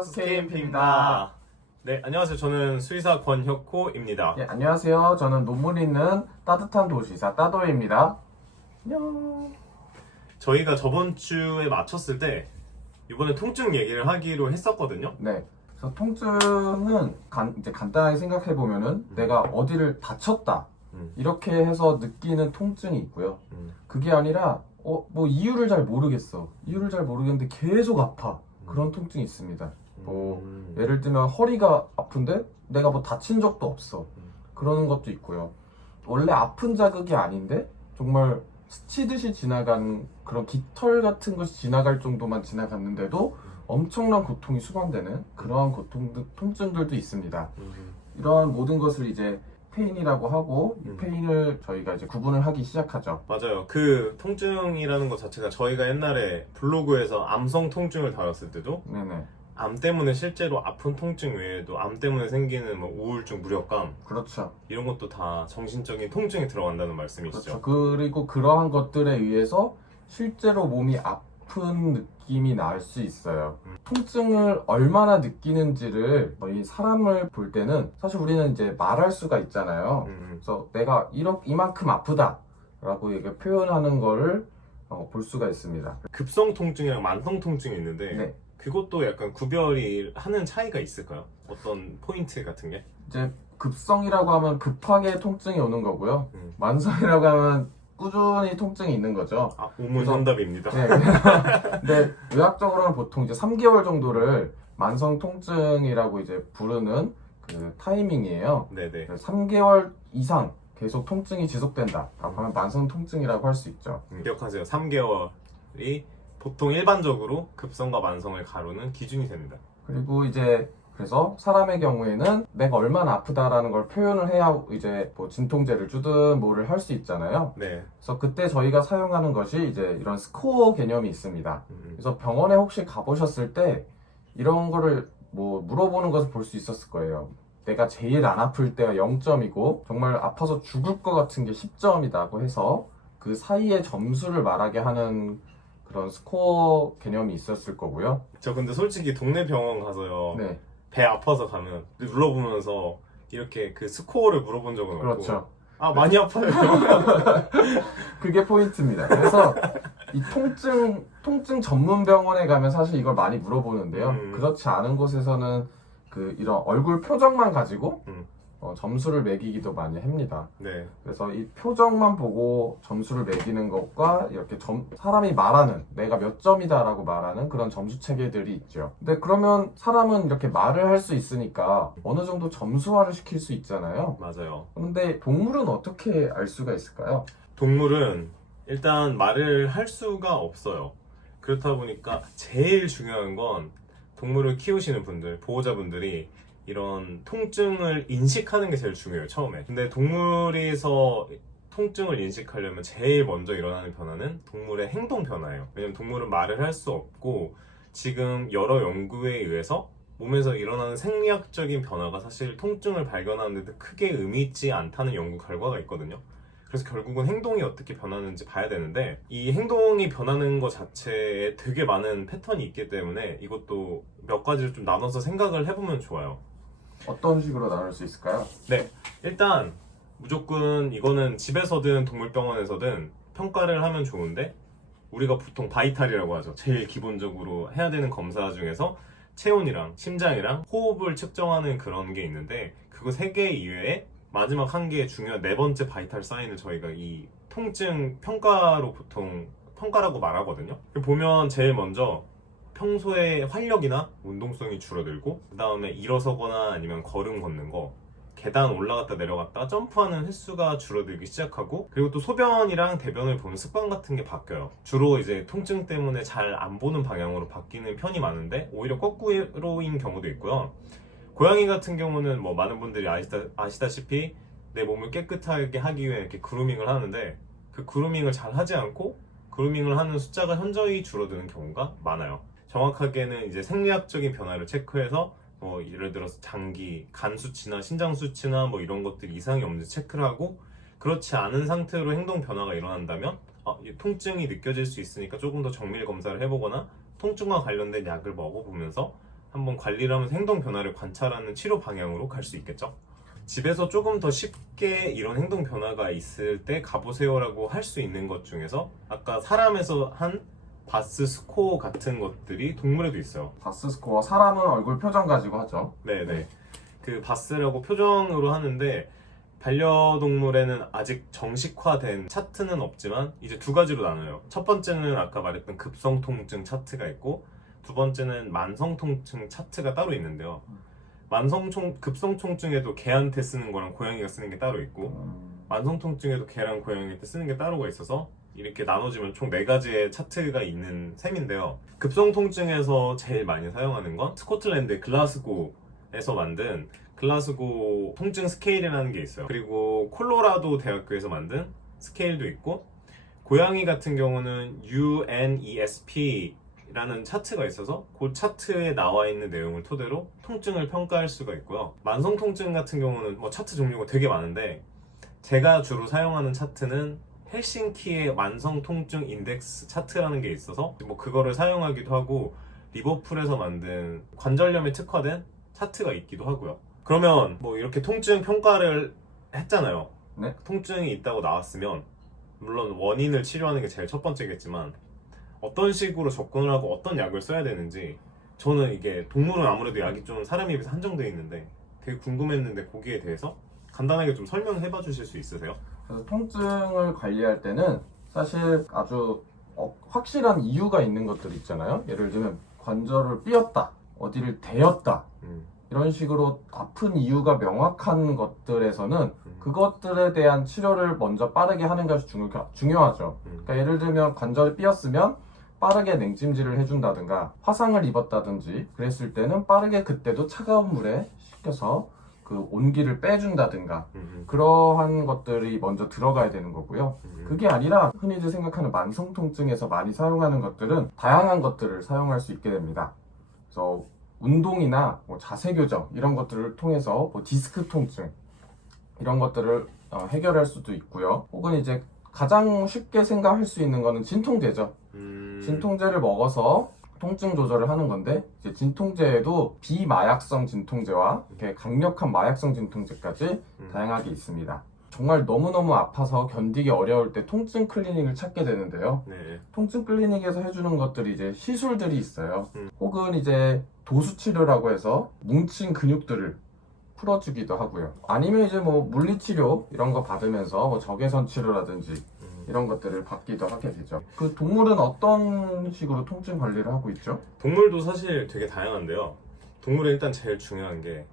닥터스케이프입니다. 네, 안녕하세요. 저는 수의사 권혁호입니다. 네, 안녕하세요. 저는 눈물 있는 따뜻한 도시사 따도입니다. 안녕. 저희가 저번 주에 마쳤을 때 이번에 통증 얘기를 하기로 했었거든요. 네. 그래서 통증은 이제 간단하게 생각해 보면은 내가 어디를 다쳤다 이렇게 해서 느끼는 통증이 있고요. 그게 아니라 뭐 이유를 잘 모르겠어. 이유를 잘 모르겠는데 계속 아파. 그런 통증이 있습니다. 뭐 예를 들면 허리가 아픈데 내가 뭐 다친 적도 없어. 그러는 것도 있고요. 원래 아픈 자극이 아닌데 정말 스치듯이 지나간 그런 깃털 같은 것이 지나갈 정도만 지나갔는데도 엄청난 고통이 수반되는 그러한 통증들도 있습니다. 이러한 모든 것을 이제 페인이라고 하고 이 페인을 저희가 이제 구분을 하기 시작하죠. 맞아요. 그 통증이라는 것 자체가 저희가 옛날에 블로그에서 암성 통증을 다뤘을 때도 네네. 암 때문에 실제로 아픈 통증 외에도 암 때문에 생기는 뭐 우울증, 무력감 그렇죠. 이런 것도 다 정신적인 통증에 들어간다는 그렇죠. 말씀이시죠. 그리고 그러한 것들에 의해서 실제로 몸이 아픈 느낌이 날 수 있어요. 통증을 얼마나 느끼는지를 저희 사람을 볼 때는 사실 우리는 이제 말할 수가 있잖아요. 그래서 내가 이만큼 아프다 라고 이렇게 표현하는 거를 볼 수가 있습니다. 급성 통증이랑 만성 통증이 있는데 네. 그것도 약간 구별이 하는 차이가 있을까요? 어떤 포인트 같은 게? 이제 급성이라고 하면 급하게 통증이 오는 거고요. 음. 만성이라고 하면 꾸준히 통증이 있는 거죠. 아, 우문현답입니다. 네. 근데 의학적으로는 보통 이제 3개월 정도를 만성 통증이라고 이제 부르는 그 타이밍이에요. 네네. 3개월 이상 계속 통증이 지속된다라고 하면 만성 통증이라고 할 수 있죠. 기억하세요. 3개월이 보통 일반적으로 급성과 만성을 가르는 기준이 됩니다. 그리고 이제 그래서 사람의 경우에는 내가 얼마나 아프다라는 걸 표현을 해야 이제 뭐 진통제를 주든 뭐를 할 수 있잖아요. 네. 그래서 그때 저희가 사용하는 것이 이제 이런 스코어 개념이 있습니다. 그래서 병원에 혹시 가보셨을 때 이런 거를 뭐 물어보는 것을 볼 수 있었을 거예요. 내가 제일 안 아플 때가 0점이고 정말 아파서 죽을 것 같은 게 10점이라고 해서 그 사이에 점수를 말하게 하는 그런 스코어 개념이 있었을 거고요. 저 근데 솔직히 동네 병원 가서요. 네, 배 아파서 가면 눌러보면서 이렇게 그 스코어를 물어본 적은 없고. 그렇죠. 아, 많이 아파요. 그게 포인트입니다. 그래서 이 통증 전문 병원에 가면 사실 이걸 많이 물어보는데요. 그렇지 않은 곳에서는 그 이런 얼굴 표정만 가지고 점수를 매기기도 많이 합니다. 네. 그래서 이 표정만 보고 점수를 매기는 것과 이렇게 사람이 말하는 내가 몇 점이다라고 말하는 그런 점수 체계들이 있죠. 근데 그러면 사람은 이렇게 말을 할 수 있으니까 어느 정도 점수화를 시킬 수 있잖아요. 맞아요. 그런데 동물은 어떻게 알 수가 있을까요? 동물은 일단 말을 할 수가 없어요. 그렇다 보니까 제일 중요한 건 동물을 키우시는 분들, 보호자분들이 이런 통증을 인식하는 게 제일 중요해요, 처음에. 근데 동물에서 통증을 인식하려면 제일 먼저 일어나는 변화는 동물의 행동 변화예요. 왜냐면 동물은 말을 할 수 없고 지금 여러 연구에 의해서 몸에서 일어나는 생리학적인 변화가 사실 통증을 발견하는 데 크게 의미 있지 않다는 연구 결과가 있거든요. 그래서 결국은 행동이 어떻게 변하는지 봐야 되는데 이 행동이 변하는 것 자체에 되게 많은 패턴이 있기 때문에 이것도 몇 가지를 좀 나눠서 생각을 해보면 좋아요. 어떤 식으로 나눌 수 있을까요? 네, 일단 무조건 이거는 집에서든 동물병원에서든 평가를 하면 좋은데 우리가 보통 바이탈이라고 하죠. 제일 기본적으로 해야 되는 검사 중에서 체온이랑 심장이랑 호흡을 측정하는 그런 게 있는데 그거 3개 이외에 마지막 한 개 중요한 4번째 바이탈 사인을 저희가 이 통증 평가로 보통 평가라고 말하거든요. 보면 제일 먼저 평소에 활력이나 운동성이 줄어들고 그 다음에 일어서거나 아니면 걸음 걷는 거 계단 올라갔다 내려갔다 점프하는 횟수가 줄어들기 시작하고 그리고 또 소변이랑 대변을 보는 습관 같은 게 바뀌어요. 주로 이제 통증 때문에 잘 안 보는 방향으로 바뀌는 편이 많은데 오히려 거꾸로인 경우도 있고요. 고양이 같은 경우는 뭐 많은 분들이 아시다시피 내 몸을 깨끗하게 하기 위해 이렇게 그루밍을 하는데 그 그루밍을 잘 하지 않고 그루밍을 하는 숫자가 현저히 줄어드는 경우가 많아요. 정확하게는 이제 생리학적인 변화를 체크해서 뭐 예를 들어서 장기, 간 수치나 신장 수치나 뭐 이런 것들 이상이 없는지 체크를 하고 그렇지 않은 상태로 행동 변화가 일어난다면 통증이 느껴질 수 있으니까 조금 더 정밀 검사를 해보거나 통증과 관련된 약을 먹어보면서 한번 관리를 하면서 행동 변화를 관찰하는 치료 방향으로 갈 수 있겠죠. 집에서 조금 더 쉽게 이런 행동 변화가 있을 때 가보세요라고 할 수 있는 것 중에서 아까 사람에서 한 바스 스코어 같은 것들이 동물에도 있어요. 바스 스코어, 사람은 얼굴 표정 가지고 하죠. 네네. 그 바스라고 표정으로 하는데 반려동물에는 아직 정식화된 차트는 없지만 이제 두 가지로 나눠요. 첫 번째는 아까 말했던 급성 통증 차트가 있고 두 번째는 만성 통증 차트가 따로 있는데요. 급성 통증에도 개한테 쓰는 거랑 고양이가 쓰는 게 따로 있고 만성 통증에도 개랑 고양이한테 쓰는 게 따로가 있어서 이렇게 나눠지면 총 4가지의 차트가 있는 셈인데요. 급성 통증에서 제일 많이 사용하는 건 스코틀랜드 글라스고에서 만든 글라스고 통증 스케일이라는 게 있어요. 그리고 콜로라도 대학교에서 만든 스케일도 있고 고양이 같은 경우는 UNESP 라는 차트가 있어서 그 차트에 나와 있는 내용을 토대로 통증을 평가할 수가 있고요. 만성 통증 같은 경우는 뭐 차트 종류가 되게 많은데 제가 주로 사용하는 차트는 헬싱키의 만성 통증 인덱스 차트라는 게 있어서 뭐 그거를 사용하기도 하고 리버풀에서 만든 관절염에 특화된 차트가 있기도 하고요. 그러면 뭐 이렇게 통증 평가를 했잖아요. 네. 통증이 있다고 나왔으면 물론 원인을 치료하는 게 제일 첫 번째겠지만 어떤 식으로 접근을 하고 어떤 약을 써야 되는지 저는 이게 동물은 아무래도 약이 좀 사람에 비해서 한정되어 있는데 되게 궁금했는데 거기에 대해서 간단하게 좀 설명해 봐 주실 수 있으세요? 그래서 통증을 관리할 때는 사실 아주 확실한 이유가 있는 것들이 있잖아요. 예를 들면 관절을 삐었다, 어디를 대었다 이런 식으로 아픈 이유가 명확한 것들에서는 그것들에 대한 치료를 먼저 빠르게 하는 것이 중요하죠. 그러니까 예를 들면 관절이 삐었으면 빠르게 냉찜질을 해준다든가 화상을 입었다든지 그랬을 때는 빠르게 그때도 차가운 물에 식혀서 그 온기를 빼준다든가 그러한 것들이 먼저 들어가야 되는 거고요. 그게 아니라 흔히들 생각하는 만성 통증에서 많이 사용하는 것들은 다양한 것들을 사용할 수 있게 됩니다. 그래서 운동이나 뭐 자세 교정 이런 것들을 통해서 뭐 디스크 통증 이런 것들을 해결할 수도 있고요. 혹은 이제 가장 쉽게 생각할 수 있는 거는 진통제죠. 진통제를 먹어서 통증 조절을 하는 건데 이제 진통제에도 비마약성 진통제와 이렇게 강력한 마약성 진통제까지 다양하게 있습니다. 정말 너무너무 아파서 견디기 어려울 때 통증 클리닉을 찾게 되는데요. 네. 통증 클리닉에서 해주는 것들이 이제 시술들이 있어요. 혹은 이제 도수 치료라고 해서 뭉친 근육들을 풀어주기도 하고요. 아니면 이제 뭐 물리치료 이런 거 받으면서 뭐 적외선 치료라든지 이런 것들을 받기도 하게 되죠. 그 동물은 어떤 식으로 통증 관리를 하고 있죠? 동물도 사실 되게 다양한데요. 동물은 일단 제일 중요한 게